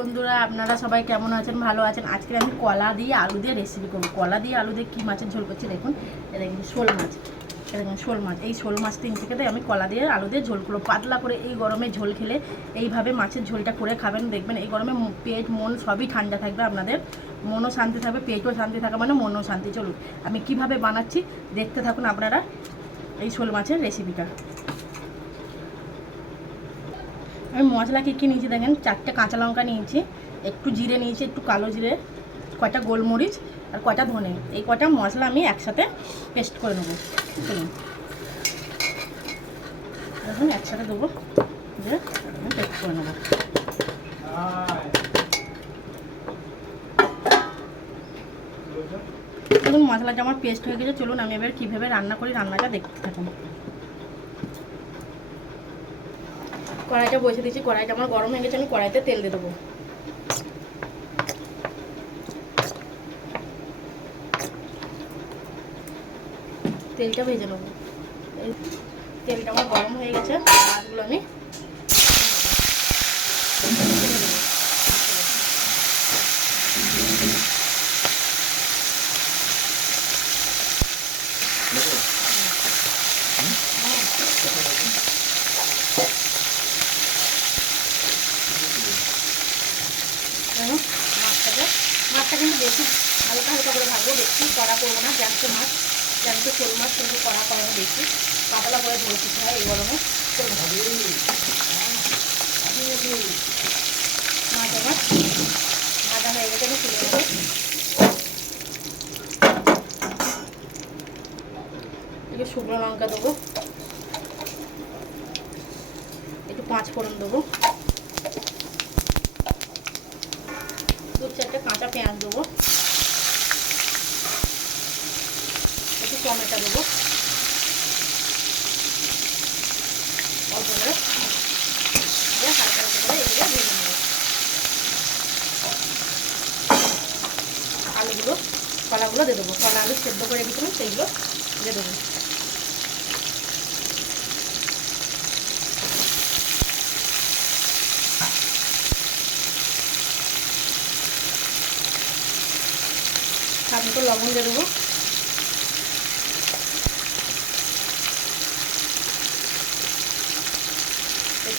বন্ধুরা, আপনারা সবাই কেমন আছেন? ভালো আছেন? আজকে আমি কলা দিয়ে আলু দিয়ে রেসিপি করব। কলা দিয়ে আলু দিয়ে কী মাছের ঝোল করছি দেখুন। দেখুন, শোল মাছ। দেখুন, শোল মাছ। এই শোল মাছ তিন থেকে আমি কলা দিয়ে আলু দিয়ে ঝোল করব। পাতলা করে এই গরমে ঝোল খেলে এইভাবে মাছের ঝোলটা করে খাবেন, দেখবেন এই গরমে পেট, মন সবই ঠান্ডা থাকবে আপনাদের। মনও শান্তি থাকবে, পেটও শান্তি থাকবে মানে মনও শান্তি। চলুন, আমি কীভাবে বানাচ্ছি দেখতে থাকুন আপনারা এই শোল মাছের রেসিপিটা আমি মশলা কী কী নিয়েছি দেখেন? চারটে কাঁচা লঙ্কা নিয়েছি, একটু জিরে নিয়েছি, একটু কালো জিরে, কয়টা গোলমরিচ আর কয়টা ধনে। এই কটা মশলা আমি একসাথে পেস্ট করে নেব। চলুন। দেখুন, একসাথে দেবো। পেস্ট করে নেব। মশলাটা আমার পেস্ট হয়ে গেছে। চলুন, আমি এবার কীভাবে রান্না করি, রান্নাটা দেখতে থাকুন। কড়াইটা বসে দিচ্ছি কড়াইটা আমার গরম হয়ে গেছে, আমি কড়াইতে তেল দিয়ে দেবো। তেলটা ভেজে নেব। তেলটা আমার গরম হয়ে গেছে মাছগুলো আমি দেখো মাছটাকে মাছটা কিন্তু বেশি হালকা হালকা করে ভাজবো বেশি কড়া করব না, জ্যান্ত মাছ, জ্যান্ত শোল মাছ কিন্তু কড়া করে না বেশি। পাতলা করে ঝোল দিতে হয় এই গরমে। মাছ আমার। ভাজা হয়ে গেছে, আমি তুলে নেব। একটু শুকনো লঙ্কা দেবো। একটু পাঁচ ফোড়ন দেবো। দু চারটে কাঁচা পেঁয়াজ দেবো একটু টমেটো দেবো। অল্প করে। হালকা হালকা করে এগুলো ভেজে নেব। আলুগুলো, কলাগুলো দিয়ে দেবো। কলা আলু সেদ্ধ করে রেখেছিলাম, সেইগুলো দিয়ে দেবো। স্বাদ মতো লবণ দিয়ে দেবো।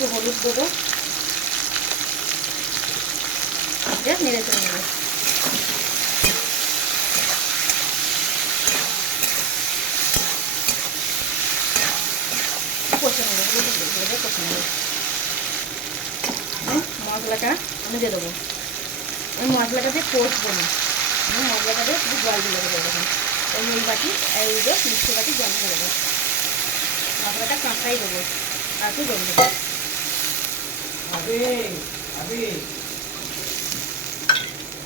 একটু হলুদ দেবো। দিয়ে নেড়ে চলে নেব। কষে নেব কষে আমি দিয়ে দেবো। আমি মশলাটা দিয়ে কষবো না। আমি মশলাটা দিয়ে শুধু জল দিয়ে দেবো দেখুন ওই এই বাটি, এই মিষ্টি বাটি, জল দিয়ে দেবো। মশলাটা কাঁচাই দেবো, আর একটু জল দেবো।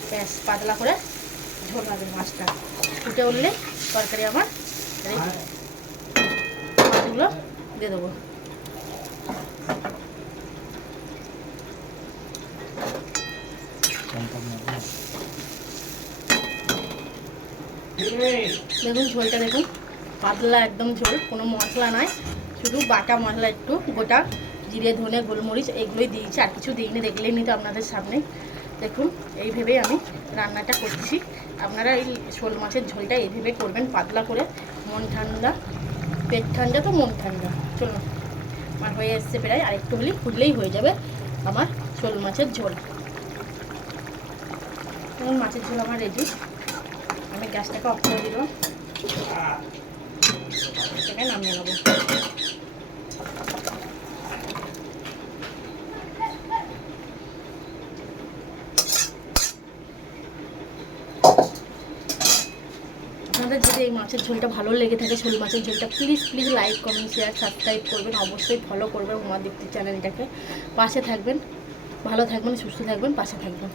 ব্যাস, পাতলা করে ঝোল হবে মাছটা। ফুটে উঠলে তরকারি আমার মাছগুলো দিয়ে দেবো। দেখুন ঝোলটা, দেখুন পাতলা একদম ঝোল, কোনো মশলা নাই, শুধু বাটা মশলা একটু, গোটা জিরে, ধনে, গোলমরিচ, এইগুলোই দিয়েছি। আর কিছু দিইনি দেখলেই নিতে আপনাদের সামনে। দেখুন, এই ভেবেই আমি রান্নাটা করছি। আপনারা এই শোল মাছের ঝোলটা এইভাবে করবেন, পাতলা করে। মন ঠান্ডা, পেট ঠান্ডা তো মন ঠান্ডা। চলুন, আমার হয়ে এসছে প্রায়। আর একটু হলেই ফুটলেই হয়ে যাবে আমার শোল মাছের ঝোল। মাছের ঝোল আমার রেডি আমি গ্যাসটাকে অফ করে দিলাম। এটাকে নামিয়ে নেব। আপনাদের যদি এই মাছের ঝোলটা ভালো লেগে থাকে শোল মাছের ঝোলটা please please like comment share subscribe করবেন। অবশ্যই ফলো করবেন উমা দীপ্তি চ্যানেলটাকে পাশে থাকবেন, ভালো থাকবেন, সুস্থ থাকবেন, পাশে থাকবেন।